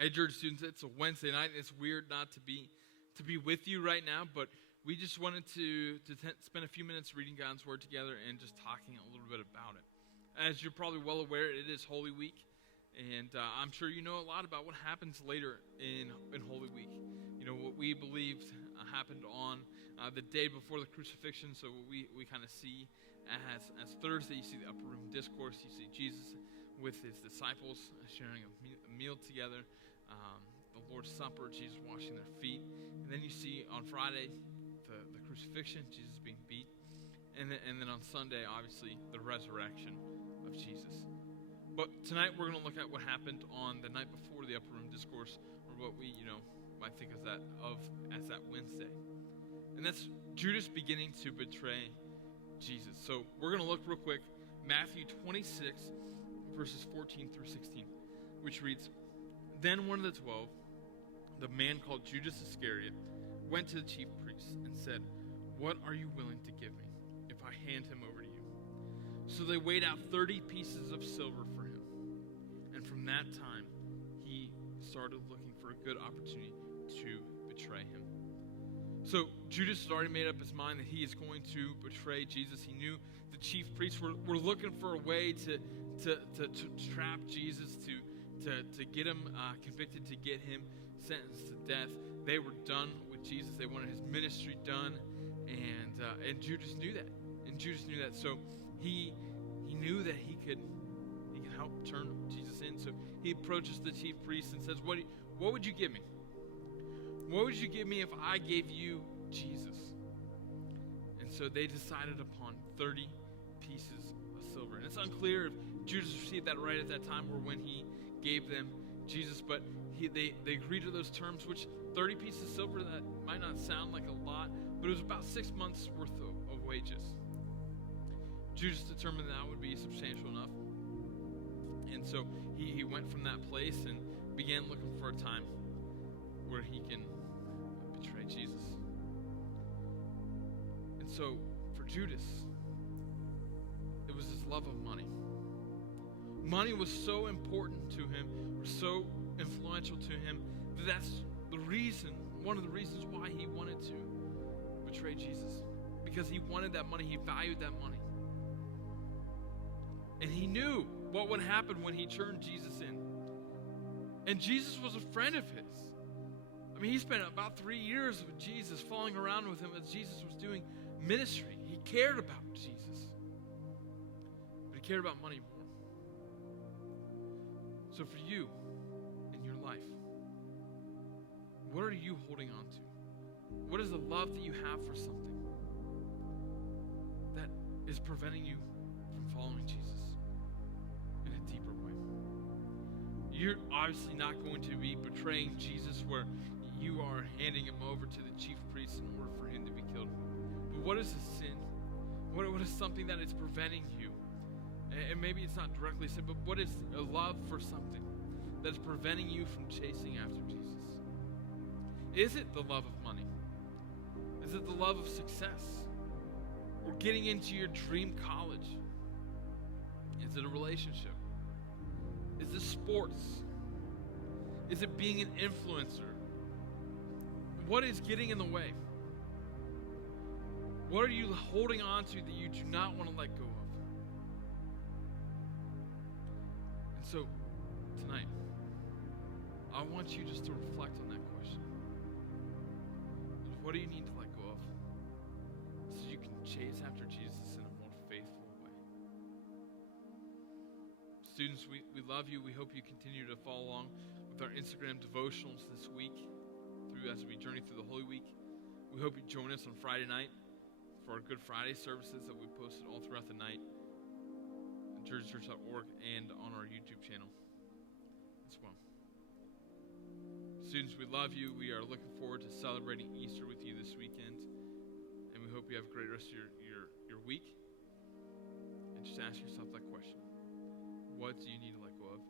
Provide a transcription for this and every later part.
Hey, Georgia students, it's a Wednesday night. It's weird not to be with you right now, but we just wanted to spend a few minutes reading God's Word together and just talking a little bit about it. As you're probably well aware, it is Holy Week, and I'm sure you know a lot about what happens later in Holy Week. You know, what we believed happened on the day before the crucifixion, so what we kind of see as Thursday. You see the upper room discourse, you see Jesus with his disciples sharing a meal together, the Lord's Supper, Jesus washing their feet, and then you see on Friday the crucifixion, Jesus being beat, and then on Sunday, obviously, the resurrection of Jesus. But tonight we're going to look at what happened on the night before the upper room discourse, or what we might think of as that Wednesday, and that's Judas beginning to betray Jesus. So we're going to look real quick, Matthew 26, verses 14 through 16, which reads, "Then one of the 12, the man called Judas Iscariot, went to the chief priests and said, 'What are you willing to give me if I hand him over to you?' So they weighed out 30 pieces of silver for him. And from that time, he started looking for a good opportunity to betray him." So Judas has already made up his mind that he is going to betray Jesus. He knew the chief priests were looking for a way to trap Jesus, to get him convicted, to get him sentenced to death. They were done with Jesus. They wanted his ministry done, and Judas knew that. So he knew that he could help turn Jesus in. So he approaches the chief priest and says, "What would you give me? What would you give me if I gave you Jesus?" And so they decided upon 30 pieces of silver. And it's unclear if Judas received that right at that time or when he gave them Jesus, but they agreed to those terms, which 30 pieces of silver, that might not sound like a lot, but it was about 6 months worth of wages. Judas determined that would be substantial enough. And so he went from that place and began looking for a time where he can betray Jesus. And so for Judas, it was his love of money. Money was so important to him, or so influential to him, that's one of the reasons why he wanted to betray Jesus. Because he wanted that money, he valued that money. And he knew what would happen when he turned Jesus in. And Jesus was a friend of his. I mean, he spent about 3 years with Jesus, following around with him as Jesus was doing ministry. He cared about Jesus. But he cared about money more. So for you, in your life, what are you holding on to? What is the love that you have for something that is preventing you from following Jesus in a deeper way? You're obviously not going to be betraying Jesus where you are handing him over to the chief priest in order for him to be killed. But what is a sin? What is something that is preventing you? And maybe it's not directly sin, but what is a love for something that's preventing you from chasing after Jesus? Is it the love of money? Is it the love of success? Or getting into your dream college? Is it a relationship? Is it sports? Is it being an influencer? What is getting in the way? What are you holding on to that you do not want to let go of? And so, tonight, I want you just to reflect on that question. What do you need to let go of so you can chase after Jesus in a more faithful way? Students, we love you. We hope you continue to follow along with our Instagram devotionals this week as we journey through the Holy Week. We hope you join us on Friday night for our Good Friday services that we posted all throughout the night at jerseychurch.org and on our YouTube channel as well. Students, we love you. We are looking forward to celebrating Easter with you this weekend, and we hope you have a great rest of your week. And just ask yourself that question: what do you need to let go of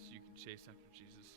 so you can chase after Jesus?